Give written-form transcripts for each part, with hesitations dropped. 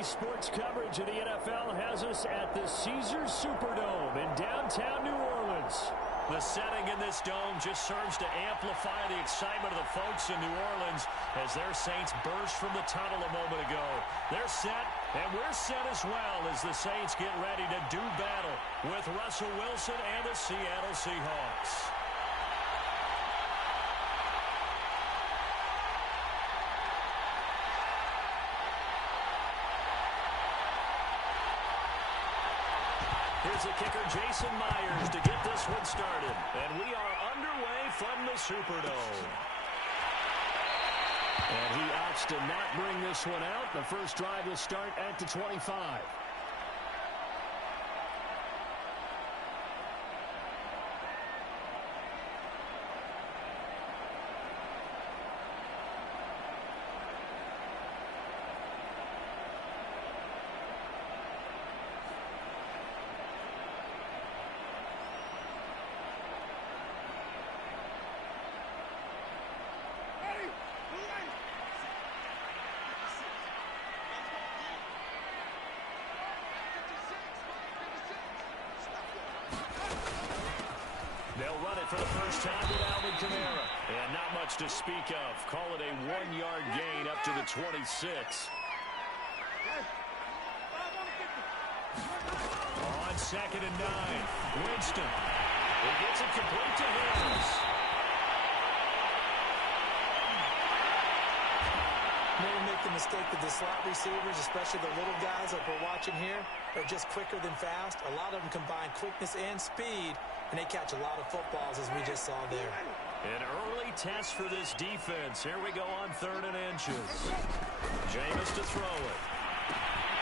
Today's sports coverage of the NFL has us at the Caesars Superdome in downtown New Orleans. The setting in this dome just serves to amplify the excitement of the folks in New Orleans as their Saints burst from the tunnel a moment ago. They're set, and we're set as well as the Saints get ready to do battle with Russell Wilson and the Seattle Seahawks. Here's the kicker, Jason Myers, to get this one started. And we are underway from the Superdome. And he opts to not bring this one out. The first drive will start at the 25. They'll run it for the first time with Alvin Kamara. And not much to speak of. Call it a 1-yard gain up to the 26. On 2nd and 9, Winston. He gets it complete to Harris. Never make the mistake that the slot receivers, especially the little guys like we're watching here, are just quicker than fast. A lot of them combine quickness and speed, and they catch a lot of footballs, as we just saw there. An early test for this defense. Here we go on 3rd and inches. Jameis to throw it.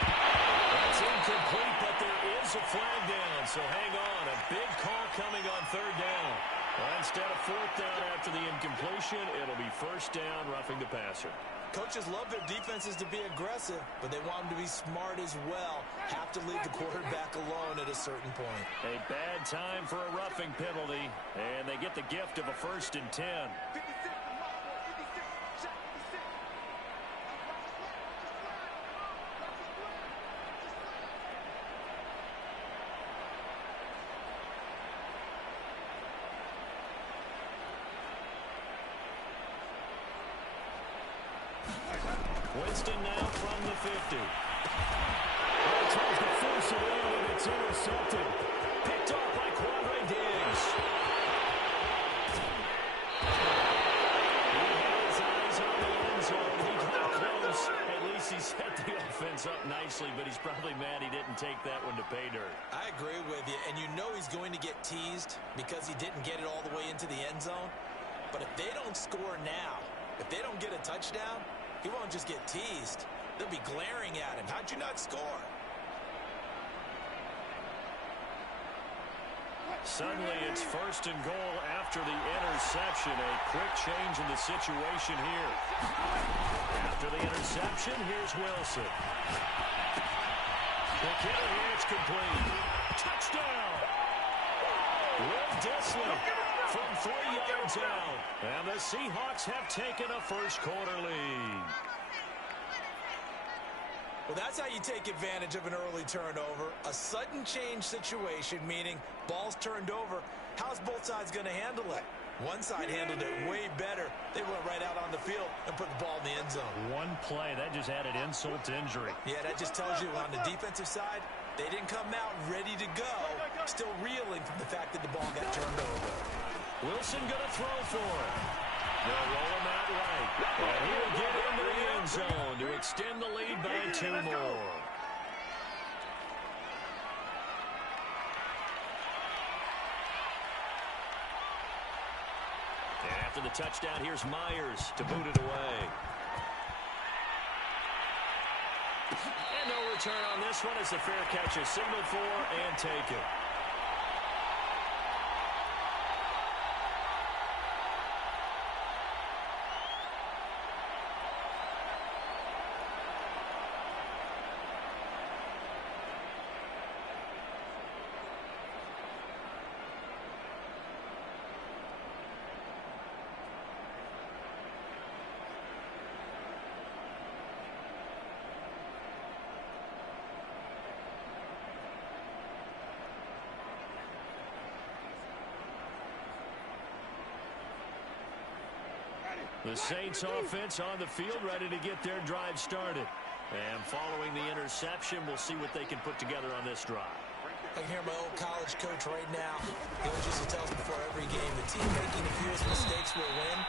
That's incomplete, but there is a flag down, so hang on. A big call coming on 3rd down. Well, instead of 4th down after the incompletion, it'll be 1st down, roughing the passer. Coaches love their defenses to be aggressive, but they want them to be smart as well. Have to leave the quarterback alone at a certain point. A bad time for a roughing penalty, and they get the gift of a 1st and 10. Winston now from the 50. Tries to force it in, and it's intercepted. Picked off by Quandre Diggs. He had his eyes on the end zone. He got close. At least he set the offense up nicely, but he's probably mad he didn't take that one to pay dirt. I agree with you, and you know he's going to get teased because he didn't get it all the way into the end zone. But if they don't score now, if they don't get a touchdown, he won't just get teased. They'll be glaring at him. How'd you not score? Suddenly, it's 1st and goal after the interception. A quick change in the situation here. After the interception, here's Wilson. The kick is complete. Touchdown! Will Disley from 3 yards out. And the Seahawks have taken a first-quarter lead. Well, that's how you take advantage of an early turnover. A sudden change situation, meaning ball's turned over. How's both sides going to handle it? One side handled it way better. They went right out on the field and put the ball in the end zone. One play, that just added insult to injury. Yeah, that just tells you on the defensive side, they didn't come out ready to go, still reeling from the fact that the ball got turned over. Wilson going to throw for it. They'll roll him out right. And he'll get into the end zone to extend the lead by 2 more. And after the touchdown, here's Myers to boot it away. And no return on this one as the fair catch is signaled for and taken. The Saints offense on the field, ready to get their drive started. And following the interception, we'll see what they can put together on this drive. I can hear my old college coach right now. He always used to tell us before every game, the team making the fewest mistakes will win.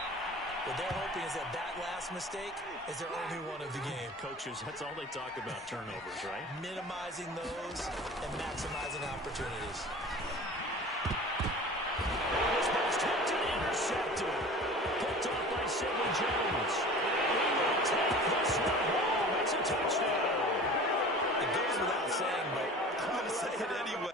What they're hoping is that last mistake is their only one of the game. Coaches, that's all they talk about, turnovers, right? Minimizing those and maximizing opportunities. This ball's tipped and intercepted. Picked off by Sidney Jones. And he will take this one home. It's a touchdown. It goes without saying, but I'm going to say it anyway.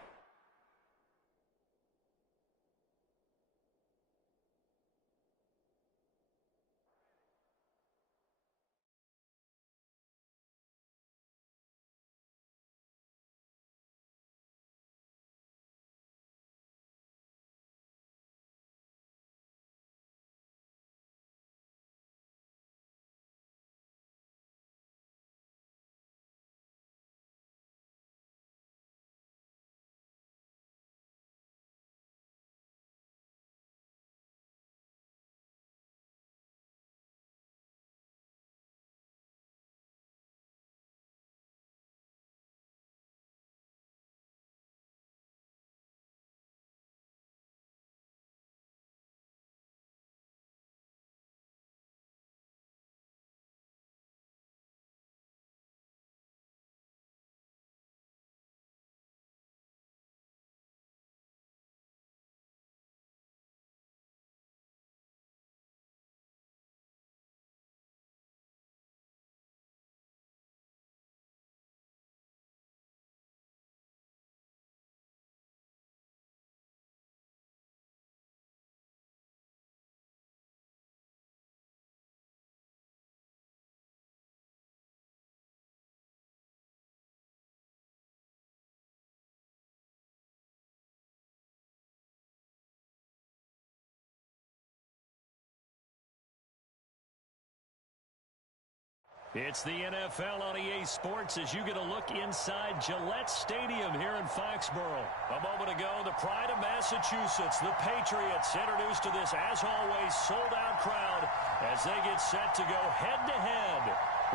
It's the NFL on EA Sports as you get a look inside Gillette Stadium here in Foxborough. A moment ago, the pride of Massachusetts, the Patriots, introduced to this, as always, sold-out crowd as they get set to go head-to-head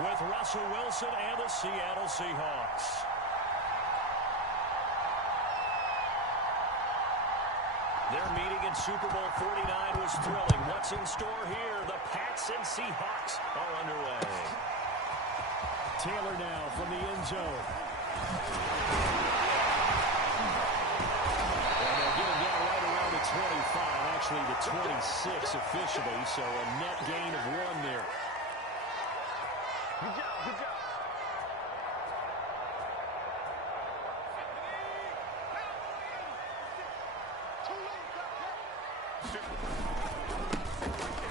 with Russell Wilson and the Seattle Seahawks. Their meeting in Super Bowl 49 was thrilling. What's in store here? The Pats and Seahawks are underway. Taylor now from the end zone. And they'll get him down right around the 25, actually the 26 officially, so a net gain of 1 there. Good job, good job.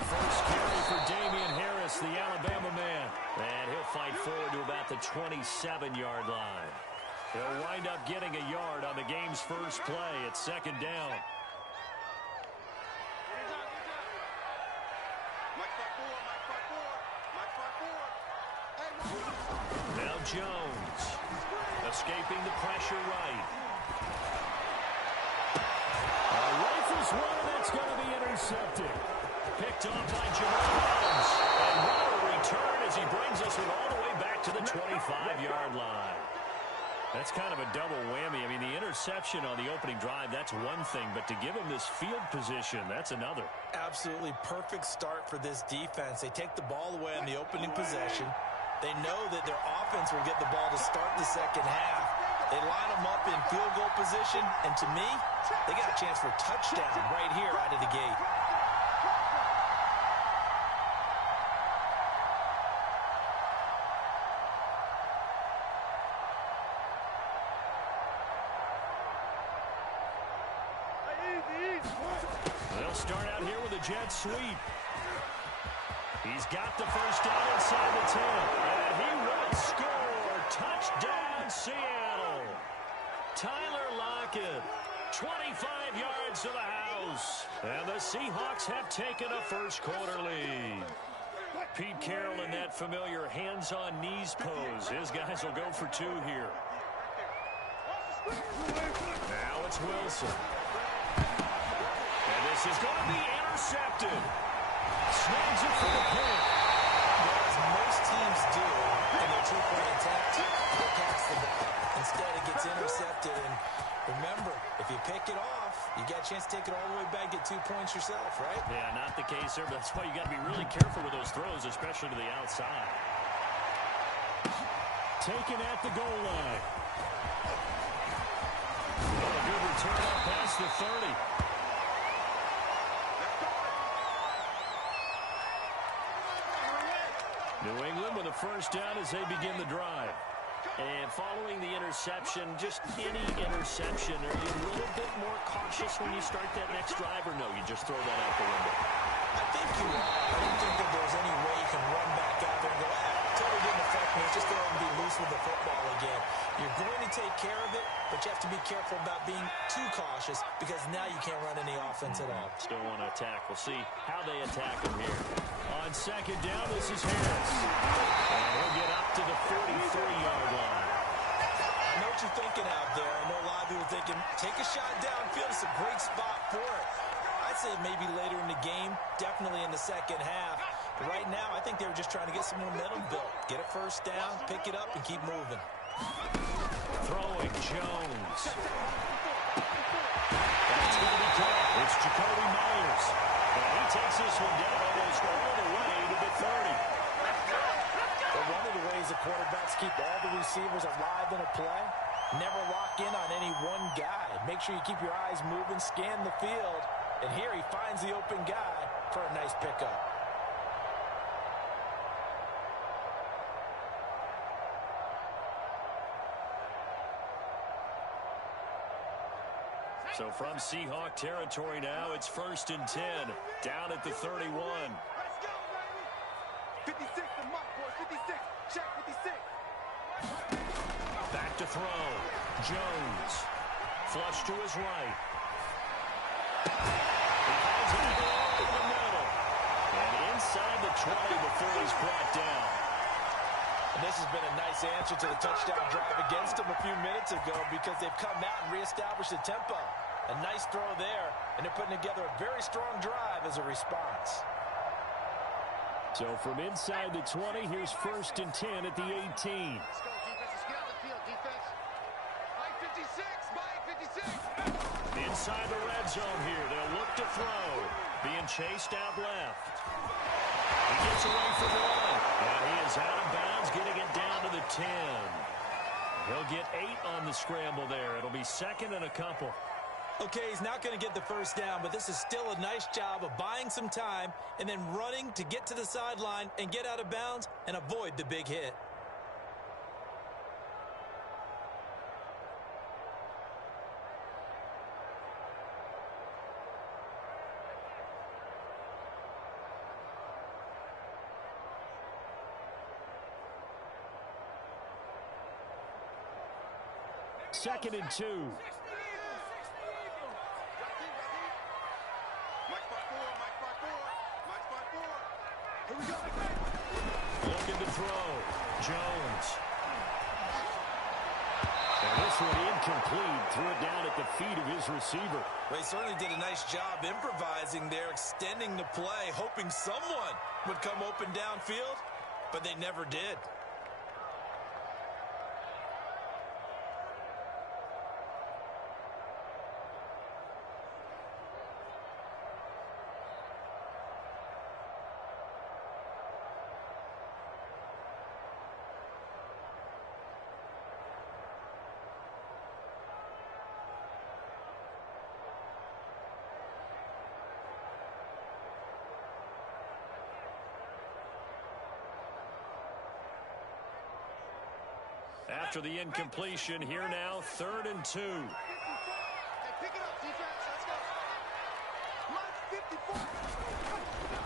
First carry for Damian Harris, the Alabama man. And he'll fight forward to about the 27-yard line. He'll wind up getting a yard on the game's first play. It's second down. Now Jones, escaping the pressure right. Rifles one, that's going to be intercepted. Picked off by Jamal Adams. And what a return as he brings us all the way back to the 25-yard line. That's kind of a double whammy. I mean, the interception on the opening drive, that's one thing. But to give him this field position, that's another. Absolutely perfect start for this defense. They take the ball away on the opening possession. They know that their offense will get the ball to start the second half. They line them up in field goal position. And to me, they got a chance for a touchdown right here out of the gate. They'll start out here with a jet sweep. He's got the first down inside the 10. And he will score. Touchdown, Seattle. Tyler Lockett, 25 yards to the house. And the Seahawks have taken a first-quarter lead. Pete Carroll in that familiar hands-on-knees pose. His guys will go for 2 here. Now it's Wilson. And this is going to be intercepted. Snags it for the pick. As most teams do in their two-point attempt, pickaxe the ball. Instead, it gets intercepted. And remember, if you pick it off, you get a chance to take it all the way back, get 2 points yourself, right? Yeah, not the case there. That's why you got to be really careful with those throws, especially to the outside. Taken at the goal line. Well, a good return up past the 30. New England with a first down as they begin the drive. And following the interception, just any interception, are you a little bit more cautious when you start that next drive, or no, you just throw that out the window? I think you are. I don't think that there's any way you can run back out there and go, totally didn't affect me. Just go out and be loose with the football again. You're going to take care of it, but you have to be careful about being too cautious because now you can't run any offense at all. Still want to attack. We'll see how they attack him here. On second down, this is Harris. And he'll get up to the 43-yard line. I know what you're thinking out there. I know a lot of you are thinking, take a shot downfield. It's a great spot for it. I'd say maybe later in the game, definitely in the second half. But right now, I think they were just trying to get some momentum built. Get a first down, pick it up, and keep moving. Throwing Jones. That's going to be caught. It's Jacoby Myers. And he takes this one down almost all the way to the 30. But one of the ways the quarterbacks keep all the receivers alive in a play, never lock in on any one guy. Make sure you keep your eyes moving, scan the field. And here he finds the open guy for a nice pickup. So from Seahawk territory now, it's 1st and 10, down at the 31. Let's go, baby! 56 the mark, boys. 56. Check 56. Back to throw. Jones. Flush to his right. He has it all in the middle. And inside the 20 before he's brought down. And this has been a nice answer to the touchdown drive against them a few minutes ago because they've come out and reestablished the tempo. A nice throw there, and they're putting together a very strong drive as a response. So from inside the 20, here's 1st and 10 at the 18. Let's go, defense. Let's get out the field, defense. Mike 56, Mike 56. Inside the red zone here. They'll look to throw. Being chased out left. He gets away from one. And he is out of bounds, getting it down to the 10. He'll get 8 on the scramble there. It'll be 2nd and a couple. Okay, he's not going to get the first down, but this is still a nice job of buying some time and then running to get to the sideline and get out of bounds and avoid the big hit. Second and 2. Looking to throw. Jones. And this one incomplete. Threw it down at the feet of his receiver. Well, he certainly did a nice job improvising there, extending the play, hoping someone would come open downfield, but they never did. After the incompletion, here now, 3rd and 2. Hey, pick it up, defense. Let's go. Mike 54.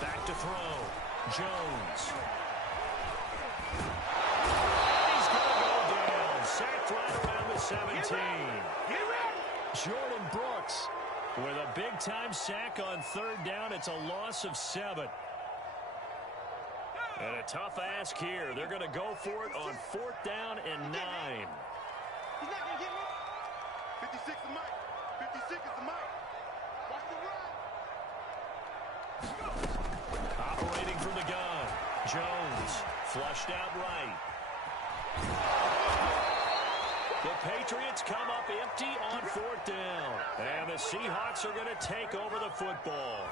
Back to throw. Jones. He's going to go down. Sacked right around the 17. Get ready. Jordan Brooks with a big-time sack on 3rd down. It's a loss of 7. And a tough ask here. They're going to go for it on 4th down and 9. He's not going to get me. 56 is Mike. 56 is the Mike. Watch the run. Operating from the gun. Jones flushed out right. The Patriots come up empty on 4th down. And the Seahawks are going to take over the football.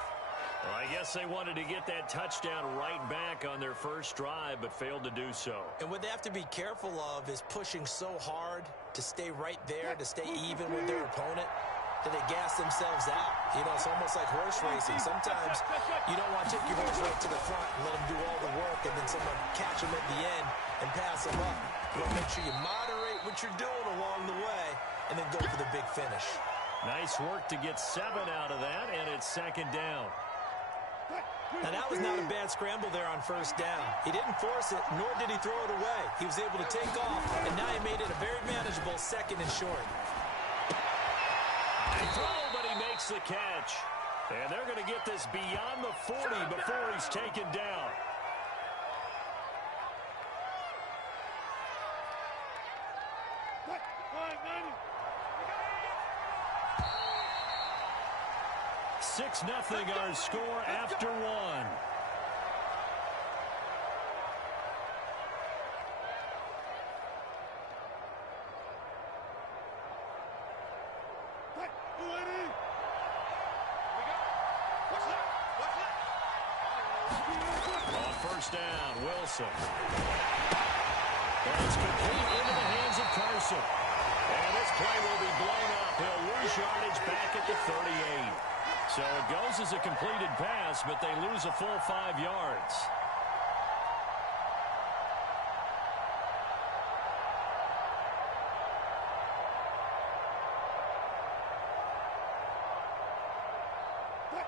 Well, I guess they wanted to get that touchdown right back on their first drive, but failed to do so. And what they have to be careful of is pushing so hard to stay right there, to stay even with their opponent, that they gas themselves out. You know, it's almost like horse racing. Sometimes you don't want to take your horse right to the front and let them do all the work, and then someone catch them at the end and pass them up. You want to make sure you moderate what you're doing along the way and then go for the big finish. Nice work to get 7 out of that, and it's 2nd down. Now, that was not a bad scramble there on 1st down. He didn't force it, nor did he throw it away. He was able to take off, and now he made it a very manageable 2nd and short. Throw, but he makes the catch. And they're going to get this beyond the 40 before he's taken down. Six nothing our score after 1. On 1st down, Wilson. And it's complete into the hands of Carson. And this play will be blown up. He'll lose yardage back at the 38. So it goes as a completed pass, but they lose a full 5 yards.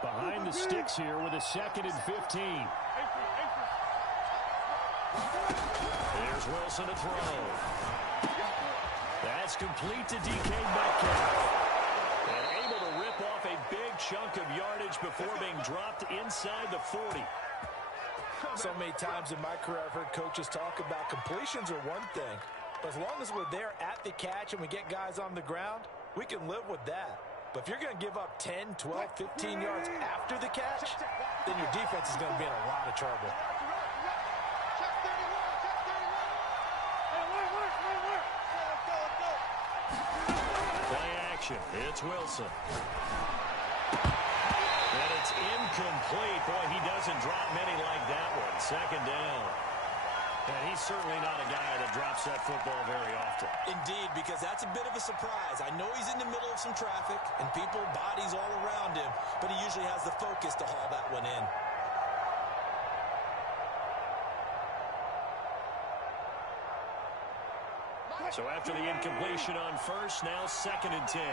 Behind the sticks here with a 2nd and 15. Here's Wilson to throw. That's complete to DK Metcalf. And able to rip off a big chunk of yardage before being dropped inside the 40. So many times in my career I've heard coaches talk about completions are one thing. But as long as we're there at the catch and we get guys on the ground, we can live with that. But if you're going to give up 10, 12, 15 yards after the catch, then your defense is going to be in a lot of trouble. Play action. It's Wilson. And it's incomplete. Boy, he doesn't drop many like that one. 2nd down. And he's certainly not a guy that drops that football very often. Indeed, because that's a bit of a surprise. I know he's in the middle of some traffic and people, bodies all around him, but he usually has the focus to haul that one in. So after the incompletion on 1st, now 2nd and 10.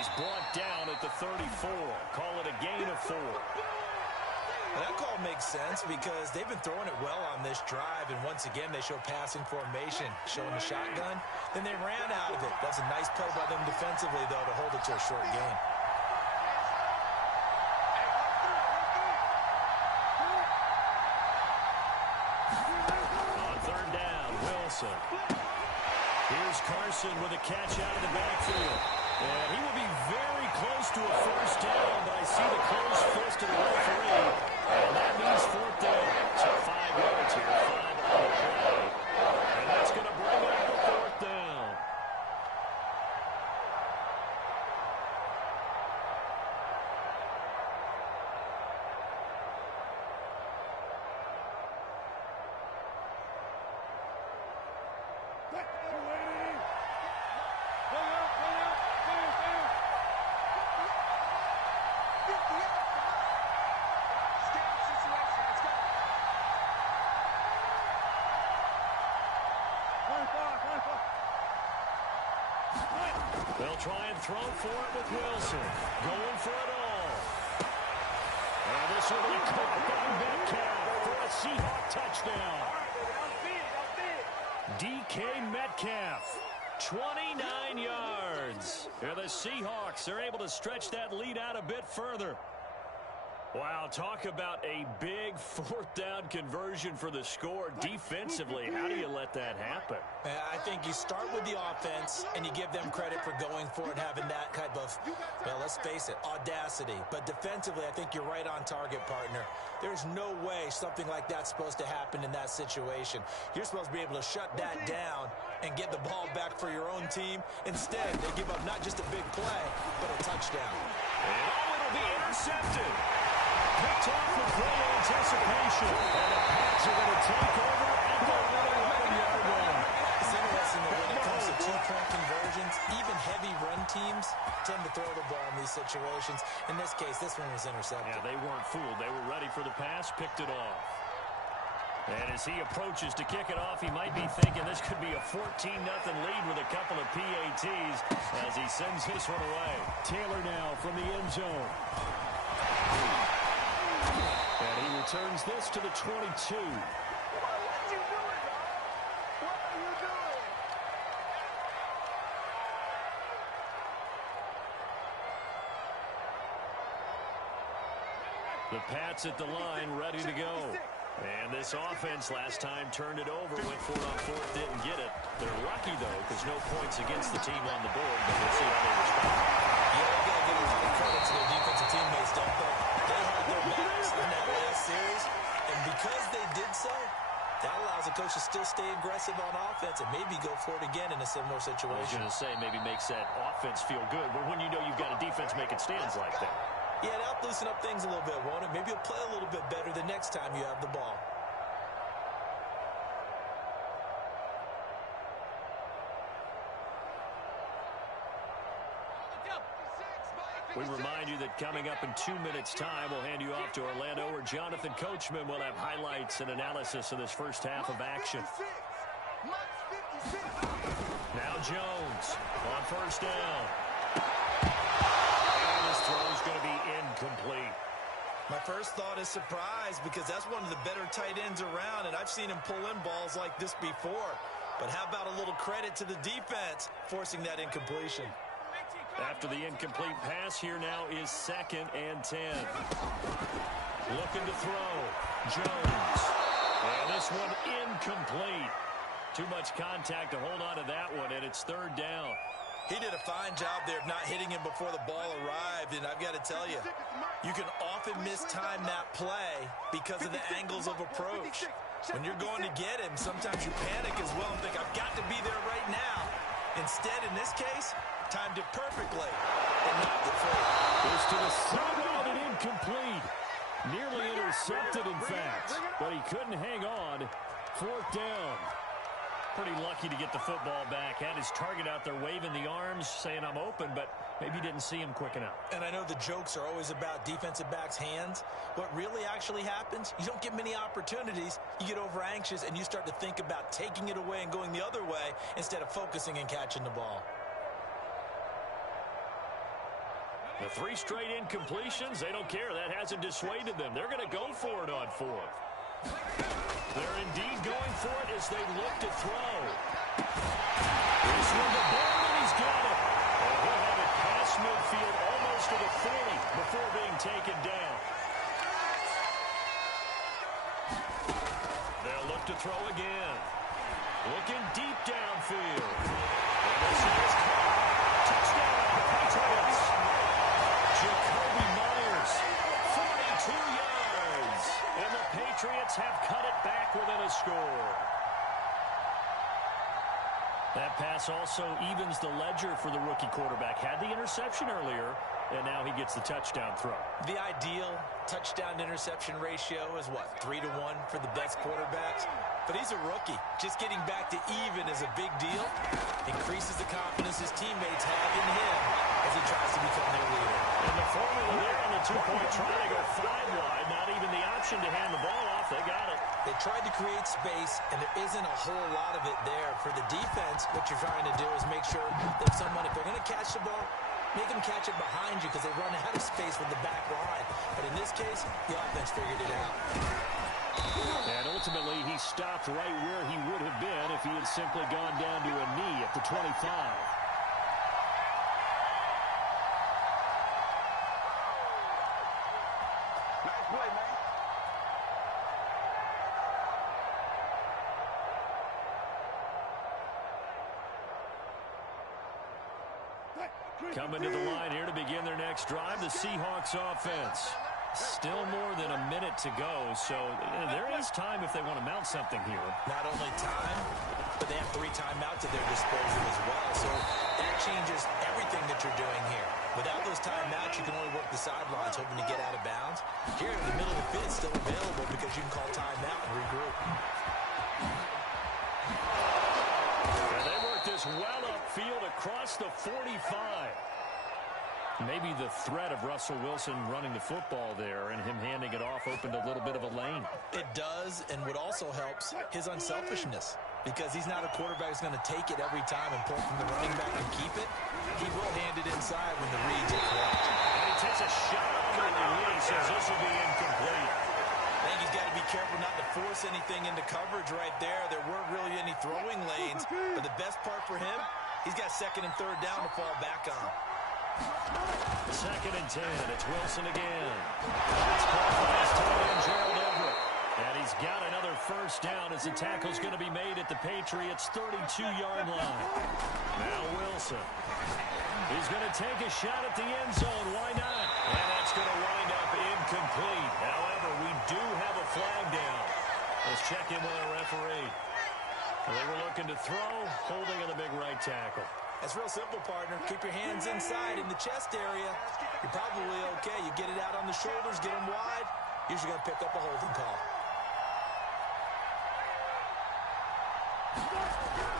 He's brought down at the 34. Call it a gain of 4. Well, that call makes sense because they've been throwing it well on this drive, and once again they show passing formation, showing the shotgun. Then they ran out of it. That's a nice play by them defensively, though, to hold it to a short gain. On 3rd down, Wilson. Here's Carson with a catch out of the backfield. And he will be very close to a 1st down, but I see the closed fist of the referee. And that means 4th down. So 5 yards here, 5 on the play. And that's going to bring up the 4th down. They'll try and throw for it with Wilson. Going for it all. And this will be caught by Metcalf for a Seahawk touchdown. DK Metcalf, 29 yards. And the Seahawks are able to stretch that lead out a bit further. Wow, talk about a big fourth down conversion for the score. Defensively, how do you let that happen? I think you start with the offense and you give them credit for going for it, having that type of, well, let's face it, audacity. But defensively, I think you're right on target, partner. There's no way something like that's supposed to happen in that situation. You're supposed to be able to shut that down and get the ball back for your own team. Instead, they give up not just a big play, but a touchdown. Oh, it'll be intercepted. Picked off with great anticipation. And the Pats are going to take over at the 11-yard line. It's interesting that when it comes to two-point conversions, even heavy run teams tend to throw the ball in these situations. In this case, this one was intercepted. Yeah, they weren't fooled. They were ready for the pass, picked it off. And as he approaches to kick it off, he might be thinking this could be a 14-0 lead with a couple of PATs as he sends this one away. Taylor now from the end zone. And he returns this to the 22. What are you doing, dog? What are you doing? The Pats at the line, ready to go. And this offense last time turned it over, went for it on fourth, didn't get it. They're lucky, though, because no points against the team on the board, but we'll see how they respond. Yeah, they got to give a lot of credit to their defensive teammates, don't they? They had their backs in that last series, and because they did so, that allows the coach to still stay aggressive on offense and maybe go for it again in a similar I was situation. going to say maybe makes that offense feel good, but when you know you've got a defense making stands like that. Yeah, that'll loosen up things a little bit, won't it? Maybe you'll play a little bit better the next time you have the ball. We remind you that coming up in 2 minutes' time, we'll hand you off to Orlando, where Jonathan Coachman will have highlights and analysis of this first half of action. Now Jones on first down. And his throw's going to be incomplete. My first thought is surprise because that's one of the better tight ends around, and I've seen him pull in balls like this before. But how about a little credit to the defense forcing that incompletion? After the incomplete pass, here now is 2nd and 10. Looking to throw. Jones. And this one incomplete. Too much contact to hold on to that one, and it's 3rd down. He did a fine job there of not hitting him before the ball arrived, and I've got to tell you, you can often mistime that play because of the angles of approach. When you're going to get him, sometimes you panic as well and think, I've got to be there right now. Instead, in this case, timed it perfectly and knocked it free. Goes to the sideline and incomplete. Nearly intercepted, in fact, but he couldn't hang on. 4th down. Pretty lucky to get the football back. Had his target out there waving the arms, saying I'm open, but maybe didn't see him quick enough. And I know the jokes are always about defensive backs' hands. What really actually happens, you don't get many opportunities. You get over anxious, and you start to think about taking it away and going the other way instead of focusing and catching the ball. The 3 straight incompletions, they don't care. That hasn't dissuaded them. They're going to go for it on 4th. They're indeed going for it as they look to throw. This one to Bourne, and he's got it. And he'll have it past midfield almost to the 40 before being taken down. They'll look to throw again. Looking deep downfield. And this is caught. Touchdown, Patriots. Jacoby Myers, 42 yards. And the Patriots have cut it back within a score. That pass also evens the ledger for the rookie quarterback. Had the interception earlier, and now he gets the touchdown throw. The ideal touchdown-interception ratio is, what, 3-1 for the best quarterbacks? But he's a rookie. Just getting back to even is a big deal. Increases the confidence his teammates have in him as he tries to become their leader. And the formula there on the two-point try to go 5 wide. Not even the option to hand the ball off. They got it. They tried to create space, and there isn't a whole lot of it there. For the defense, what you're trying to do is make sure that someone, if they're going to catch the ball, make them catch it behind you because they run out of space with the back line. But in this case, the offense figured it out. And ultimately, he stopped right where he would have been if he had simply gone down to a knee at the 25. Coming to the line here to begin their next drive, the Seahawks offense. Still more than a minute to go, so there is time if they want to mount something here. Not only time, but they have 3 timeouts at their disposal as well, so that changes everything that you're doing here. Without those timeouts, you can only work the sidelines, hoping to get out of bounds. Here, in the middle of the field, it's still available because you can call timeout and regroup. And they work this well upfield across the 45. Maybe the threat of Russell Wilson running the football there and him handing it off opened a little bit of a lane. It does, and what also helps, his unselfishness. Because he's not a quarterback who's going to take it every time and pull from the running back and keep it. He will hand it inside when the reads are correct. And he takes a shot on the release as this will be incomplete. I think he's got to be careful not to force anything into coverage right there. There weren't really any throwing lanes, but the best part for him, he's got 2nd and 3rd down to fall back on. 2nd and 10. It's Wilson again. It's caught by his tight end, Gerald Everett. And he's got another first down as the tackle's going to be made at the Patriots' 32-yard line. Now Wilson. He's going to take a shot at the end zone. Why not? And that's going to wind up incomplete. However, we do have a flag down. Let's check in with our referee. They were looking to throw, holding on the big right tackle. That's real simple, partner. Keep your hands inside in the chest area. You're probably okay. You get it out on the shoulders, get them wide. Usually going to pick up a holding call.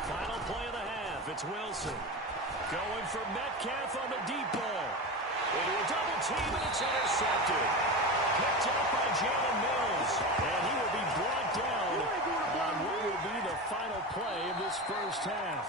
Final play of the half. It's Wilson. Going for Metcalf on the deep ball. Into a double team, and it's intercepted. Picked up by Jalen Mills. And he will be brought down on what will be the final play of this first half.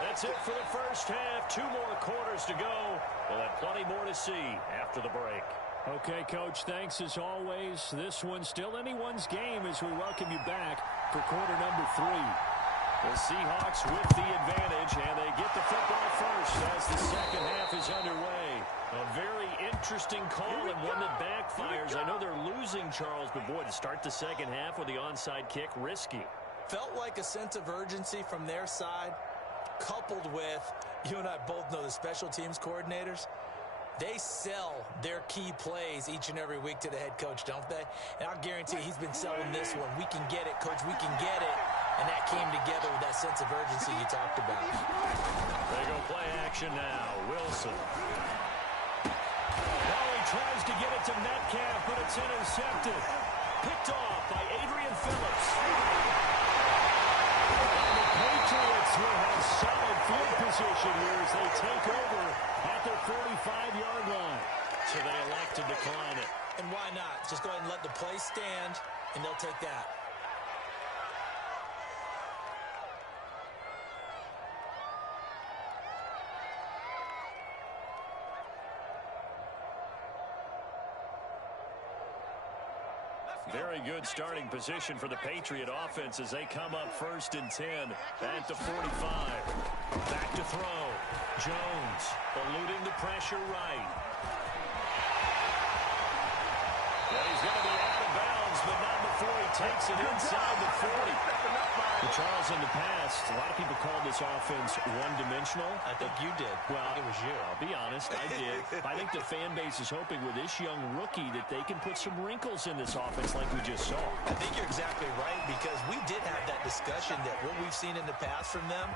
That's it for the first half. 2 more quarters to go. We'll have plenty more to see after the break. Okay, Coach, thanks as always. This one's still anyone's game as we welcome you back for quarter number 3. The Seahawks with the advantage, and they get the football first as the second half is underway. A very interesting call and one that backfires. I know they're losing, Charles, but boy, to start the second half with the onside kick, risky. Felt like a sense of urgency from their side, coupled with, you and I both know the special teams coordinators, they sell their key plays each and every week to the head coach, don't they? And I'll guarantee he's been selling this one. We can get it, coach, we can get it. And that came together with that sense of urgency you talked about. They go play action now. Wilson. Oh, he tries to get it to Metcalf, but it's intercepted. Picked off by Adrian Phillips. And the Patriots will have solid field position here as they take over at their 45-yard line. So they elect to decline it. And why not? Just go ahead and let the play stand, and they'll take that. Very good starting position for the Patriot offense as they come up 1st and 10 at the 45. Back to throw. Jones eluding the pressure right. And he's going to be out of bounds, but not before he takes it inside the 40. Well, Charles, in the past, a lot of people called this offense one-dimensional. I think you did. Well, it was you. I'll be honest, I did. I think the fan base is hoping with this young rookie that they can put some wrinkles in this offense like we just saw. I think you're exactly right because we did have that discussion that what we've seen in the past from them,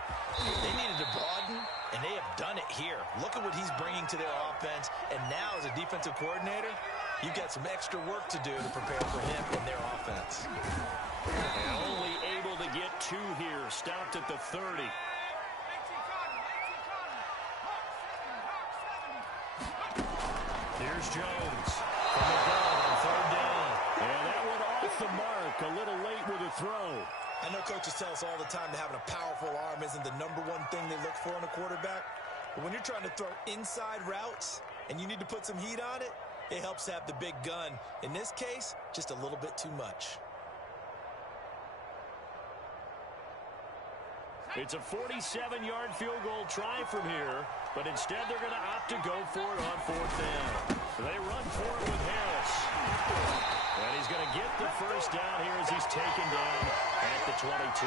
they needed to broaden, and they have done it here. Look at what he's bringing to their offense, and now as a defensive coordinator, you've got some extra work to do to prepare for him and their offense. And only able to get 2 here, stopped at the 30. Here's Jones from the gun on 3rd down. And that one off the mark, a little late with a throw. I know coaches tell us all the time that having a powerful arm isn't the #1 thing they look for in a quarterback. But when you're trying to throw inside routes and you need to put some heat on it, it helps have the big gun. In this case, just a little bit too much. It's a 47-yard field goal try from here, but instead they're going to opt to go for it on 4th down. They run for it with Harris. And he's going to get the first down here as he's taken down at the 22.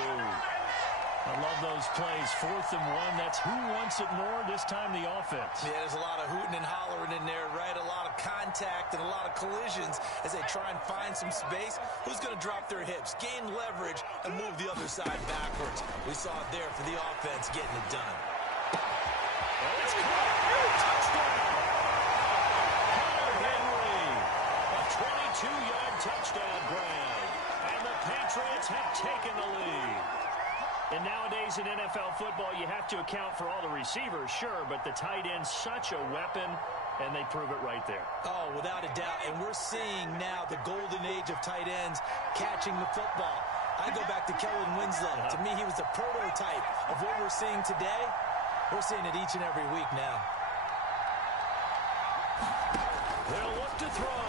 I love those plays. 4th and 1. That's who wants it more, this time the offense. Yeah, there's a lot of hooting and hollering in there, right? A lot of contact and a lot of collisions as they try and find some space. Who's going to drop their hips, gain leverage, and move the other side backwards? We saw it there for the offense getting it done. Oh, it's caught. Touchdown! Henry, a 22-yard touchdown grab. And the Patriots have taken the lead. And nowadays in NFL football, you have to account for all the receivers, sure, but the tight end's such a weapon, and they prove it right there. Oh, without a doubt. And we're seeing now the golden age of tight ends catching the football. I go back to Kellen Winslow. To me, he was the prototype of what we're seeing today. We're seeing it each and every week now. They'll look to throw.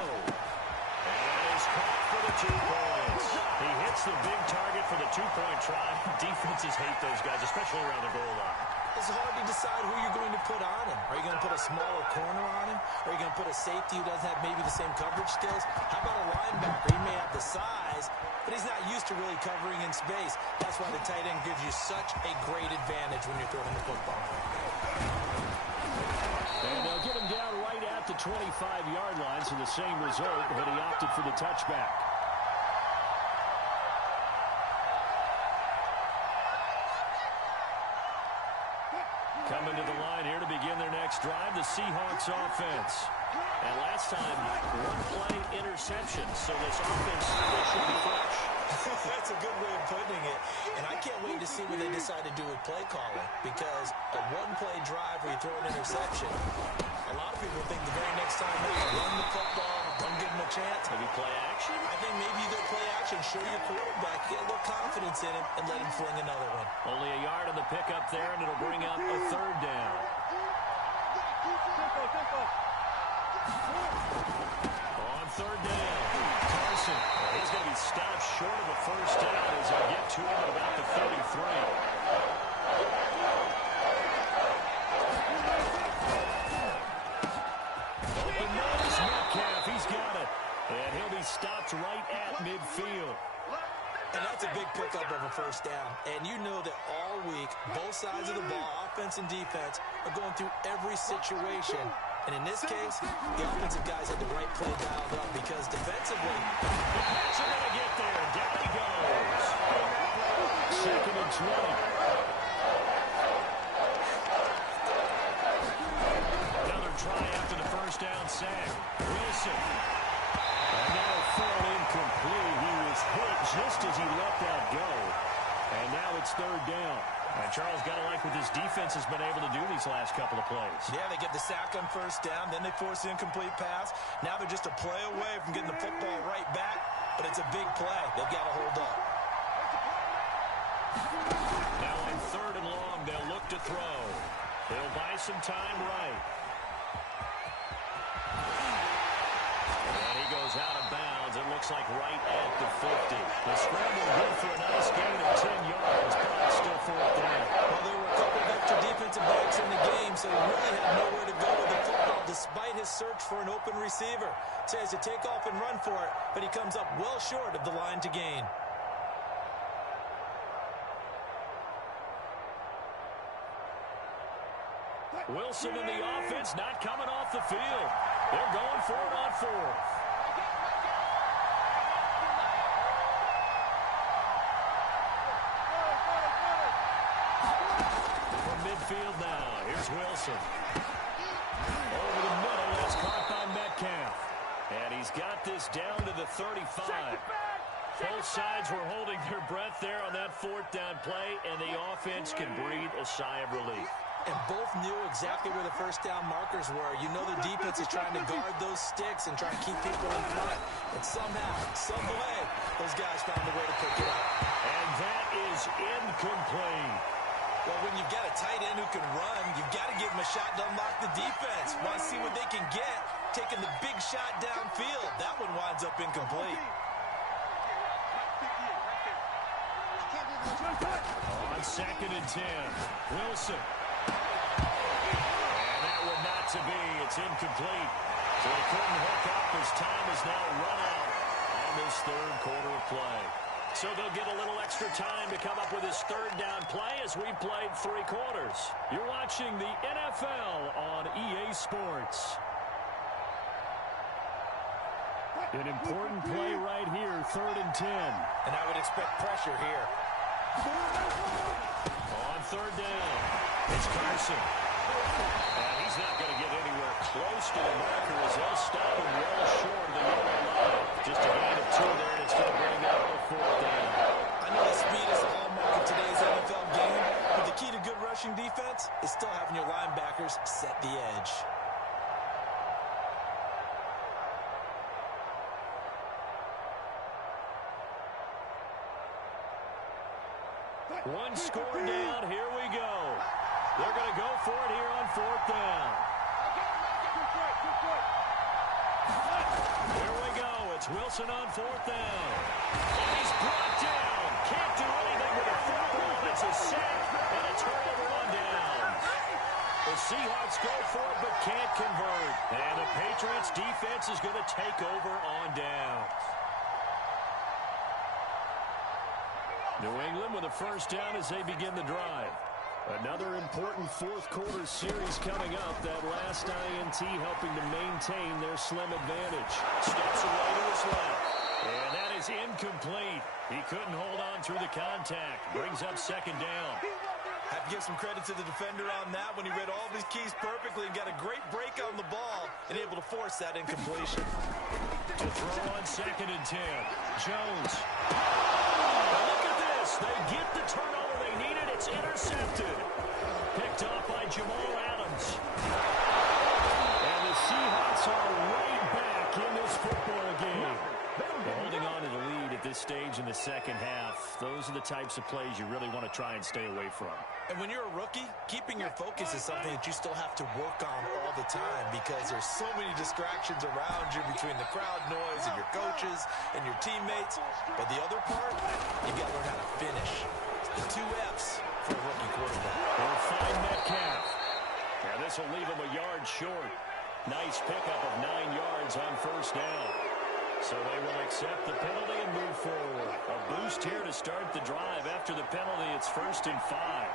And he's caught for the 2 points. He hits the big target for the 2-point try. Defenses hate those guys, especially around the goal line. It's hard to decide who you're going to put on him. Are you going to put a smaller corner on him? Are you going to put a safety who doesn't have maybe the same coverage skills? How about a linebacker? He may have the size, but he's not used to really covering in space. That's why the tight end gives you such a great advantage when you're throwing the football. And they'll get him down right at the 25-yard line, so the same result, but he opted for the touchback. Coming to the line here to begin their next drive, the Seahawks offense. And last time, 1-play interception, so this offense should be fresh. That's a good way of putting it. And I can't wait to see what they decide to do with play calling, because a 1-play drive where you throw an interception, a lot of people think the very next time, hey, run the football, don't give them a chance. Maybe play action? I think maybe you go play action, show your quarterback, get a little confidence in him, and let him fling another one. Only a yard on the pickup there, and it'll bring up a 3rd down. On 3rd down, Carson. He's going to be stopped short of a 1st down as they get to him at about the 33. He's got it. And he'll be stopped right at midfield. And that's a big pickup of a 1st down. And you know that all week, both sides of the ball, offense and defense, are going through every situation. And in this case, the offensive guys had the right play dialed up because defensively, the Pats are going to get there. Down he goes. 2nd and 20. Another try after the 1st down sack. Wilson. And now thrown incomplete. He was hit just as he let that go. And now it's 3rd down. And Charles, got to like what this defense has been able to do these last couple of plays. Yeah, they get the sack on 1st down, then they force the incomplete pass. Now they're just a play away from getting the football right back, but it's a big play. They've got to hold up. Now on 3rd and long, they'll look to throw. They'll buy some time right. And he goes out of bounds. It looks like right at the 50. The scramble good for a nice gain of 10 yards, but still 4th down. Well, there were a couple of extra defensive backs in the game, so he really had nowhere to go with the football despite his search for an open receiver. So he has to take off and run for it, but he comes up well short of the line to gain. Wilson and the offense not coming off the field. They're going for it on 4th. From midfield now, here's Wilson. Over the middle, that's caught by Metcalf. And he's got this down to the 35. Both sides were holding their breath there on that 4th down play, and the offense can breathe a sigh of relief. And both knew exactly where the 1st down markers were. You know the defense is trying to guard those sticks and try to keep people in front. And somehow, some way, those guys found a way to pick it up. And that is incomplete. Well, when you've got a tight end who can run, you've got to give him a shot to unlock the defense. Want to see what they can get, taking the big shot downfield. That one winds up incomplete. On 2nd and 10, Wilson. And that one not to be. It's incomplete. So he couldn't hook up as time is now run out on this 3rd quarter of play. So they'll get a little extra time to come up with his third down play as we've played 3 quarters. You're watching the NFL on EA Sports. An important play right here, 3rd and 10. And I would expect pressure here. On 3rd down, it's Carson. And he's not going to get anywhere close to the marker as they'll stop him well short of the yellow line. Just a gain of 2 there, and it's going to bring up the 4th down. I know the speed is the hallmark of today's NFL game, but the key to good rushing defense is still having your linebackers set the edge. One score down, here we go. They're going to go for it here on 4th down. Here we go, it's Wilson on 4th down. And he's brought down. Can't do anything with a football. It's a sack and a turnover on downs. The Seahawks go for it but can't convert. And the Patriots defense is going to take over on downs. New England with a 1st down as they begin the drive. Another important 4th quarter series coming up. That last INT helping to maintain their slim advantage. Steps away to his left. And that is incomplete. He couldn't hold on through the contact. Brings up 2nd down. Have to give some credit to the defender on that when he read all of his keys perfectly and got a great break on the ball and able to force that incompletion. To throw on 2nd and 10. Jones. Look at this. They get the turnover they needed. It's intercepted. Picked off by Jamal Adams. And the Seahawks are right back in this football game. Holding on to the lead at this stage in the 2nd half. Those are the types of plays you really want to try and stay away from. And when you're a rookie, keeping your focus is something that you still have to work on all the time because there's so many distractions around you between the crowd noise and your coaches and your teammates. But the other part, you got to learn how to finish. It's the 2 F's for a rookie quarterback. They'll find Metcalf. And this will leave him a yard short. Nice pickup of 9 yards on 1st down. So they will accept the penalty and move forward. A boost here to start the drive. After the penalty, it's 1st and 5.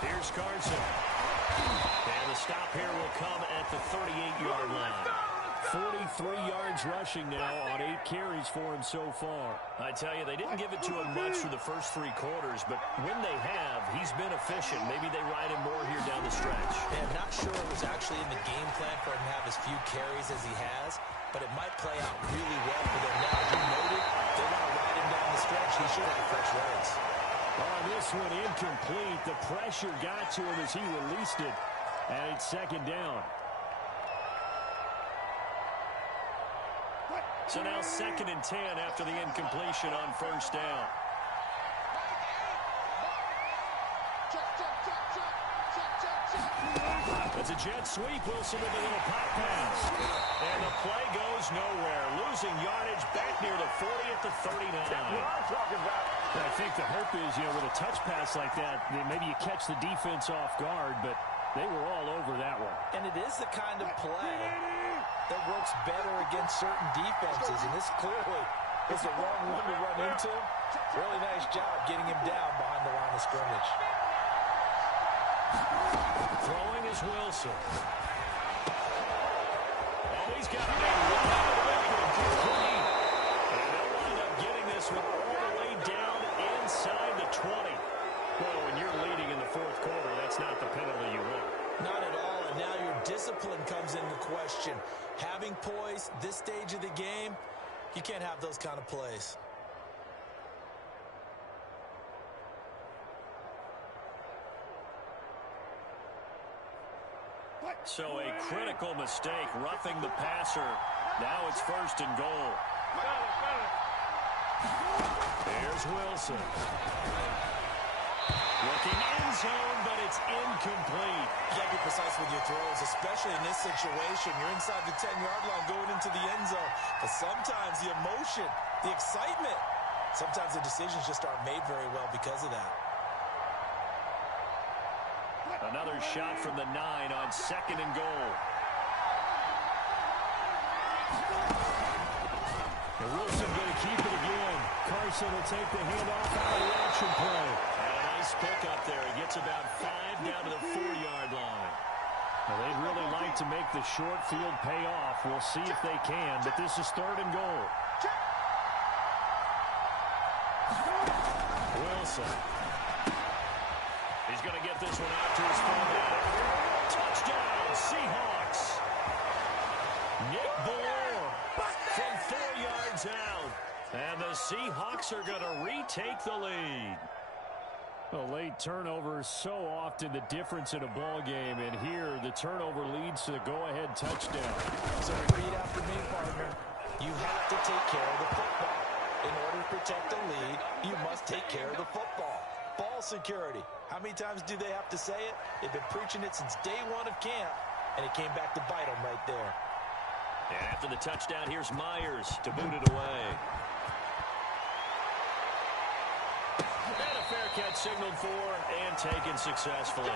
Here's Carson. And the stop here will come at the 38-yard line. 43 yards rushing now on 8 carries for him so far. I tell you, they didn't give it to him much through the first 3 quarters, but when they have, he's been efficient. Maybe they ride him more here down the stretch. I'm not sure it was actually in the game plan for him to have as few carries as he has, but it might play out really well for them now. As you noted, they want to ride him down the stretch. He should have fresh legs. On this one, incomplete. The pressure got to him as he released it, and it's 2nd down. So now 2nd and 10 after the incompletion on 1st down. It's a jet sweep. Wilson with a little pop pass. And the play goes nowhere. Losing yardage back near the 40 at the 39. That's what I'm talking about. I think the hope is, with a touch pass like that, maybe you catch the defense off guard, but they were all over that one. And it is the kind of play that works better against certain defenses, and this clearly is the wrong one to run into. Really nice job getting him down behind the line of scrimmage. Throwing is Wilson. Oh, he's got a wide open complete. And they'll wind up getting this one all the way down inside the 20. Well, when you're leading in the 4th quarter, that's not the penalty you want. Not at all, and now your discipline comes into question. Having poise this stage of the game, you can't have those kind of plays. So a critical mistake, roughing the passer. Now it's 1st and goal. There's Wilson. Looking end zone, but it's incomplete. You got to be precise with your throws, especially in this situation. You're inside the 10-yard line going into the end zone. But sometimes the emotion, the excitement Sometimes the decisions just aren't made very well because of that. Another shot from the 9 on 2nd and goal. And Wilson going to keep it again. Carson will take the handoff out of the action play. And a nice pickup there. He gets about 5 down to the 4-yard line. Well, they'd really like to make the short field pay off. We'll see if they can, but this is 3rd and goal. Wilson. He's going to get this one out to his fullback. Touchdown, Seahawks. Nick Ballore from 4 yards out. And the Seahawks are going to retake the lead. A late turnover is so often the difference in a ball game, and here the turnover leads to the go-ahead touchdown. So repeat after me, partner. You have to take care of the football. In order to protect the lead, you must take care of the football. Ball security. How many times do they have to say it? They've been preaching it since day 1 of camp, and it came back to bite them right there. And after the touchdown, here's Myers to boot it away. And a fair catch signaled for and taken successfully.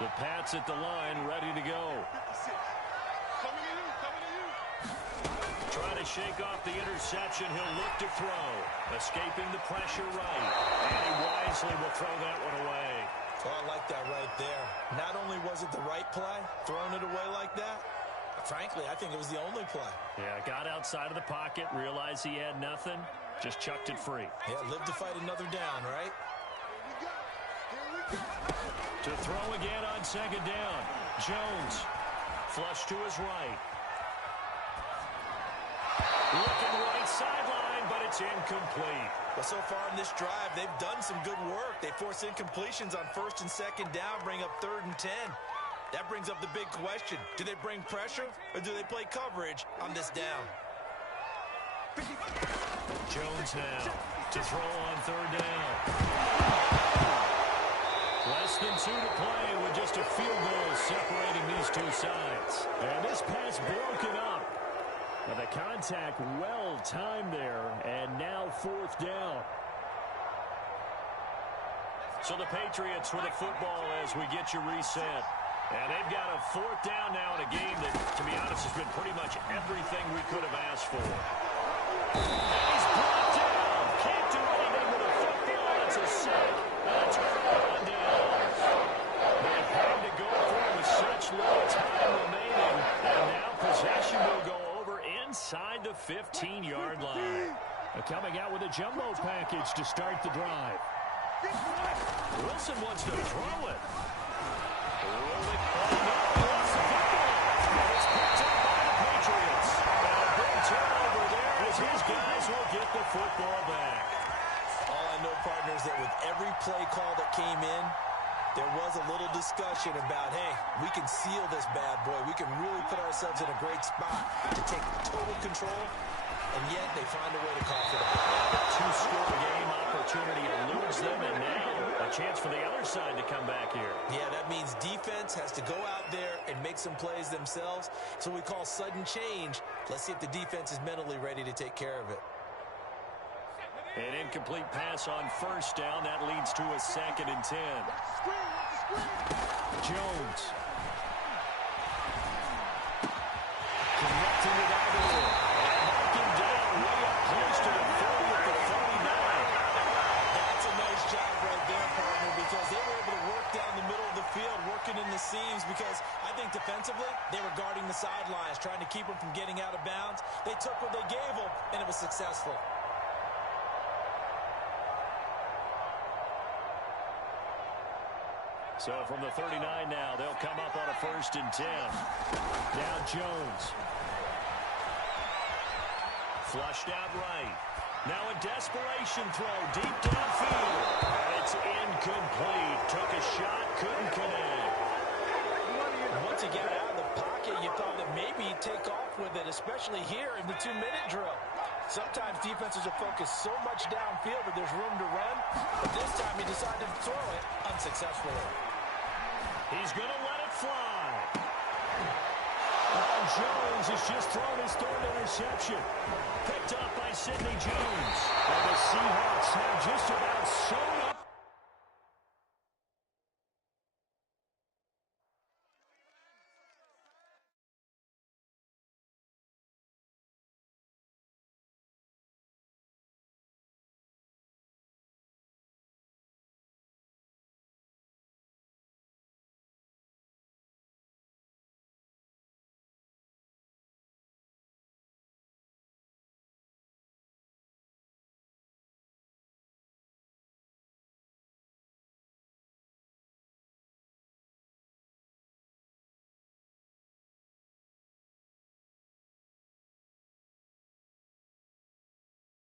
The Pats at the line, ready to go. Trying to shake off the interception. He'll look to throw. Escaping the pressure right. And he wisely will throw that one away. Oh, I like that right there. Not only was it the right play, throwing it away like that, frankly, I think it was the only play. Yeah, got outside of the pocket, realized he had nothing, just chucked it free. Yeah, live to fight another down, right? To throw again on 2nd down. Jones, flush to his right. Looking right sideline, but it's incomplete. Well, so far in this drive, they've done some good work. They force incompletions on 1st and 2nd down, bring up 3rd and 10. That brings up the big question. Do they bring pressure, or do they play coverage on this down? Jones now to throw on 3rd down. Less than 2 to play with just a field goal separating these two sides. And this pass broken up. But the contact well timed there, and now 4th down. So the Patriots with the football as we get you reset. And they've got a 4th down now in a game that, to be honest, has been pretty much everything we could have asked for. And he's brought down. Can't do anything with the football. It's a sack. And a turnaround down. They've had to go for it with such little time remaining. And now possession will go over inside the 15-yard line. Coming out with a jumbo package to start the drive. Wilson wants to throw it. Rolling it's picked up by the Patriots. And a big turnover there as his guys will get the football back. All I know, partners, that with every play call that came in, there was a little discussion about, hey, we can seal this bad boy. We can really put ourselves in a great spot to take total control, and yet they find a way to call for that. Two-score game opportunity eludes them, and now a chance for the other side to come back here. Yeah, that means defense has to go out there and make some plays themselves. So we call sudden change. Let's see if the defense is mentally ready to take care of it. An incomplete pass on 1st down. That leads to a 2nd and 10. Jones. Connecting it out of there. Knocking down way up close to the 40 at the 49. That's a nice job right there, partner, because they were able to work down the middle of the field, working in the seams, because I think defensively, they were guarding the sidelines, trying to keep them from getting out of bounds. They took what they gave them, and it was successful. So from the 39 now, they'll come up on a 1st and 10. Now Jones. Flushed out right. Now a desperation throw deep downfield. And it's incomplete. Took a shot, couldn't connect. Once he got out of the pocket, you thought that maybe he'd take off with it, especially here in the 2-minute drill. Sometimes defenses are focused so much downfield that there's room to run, but this time he decided to throw it unsuccessfully. He's going to let it fly. Jones has just thrown his third interception. Picked up by Sidney Jones. And the Seahawks have just about sewn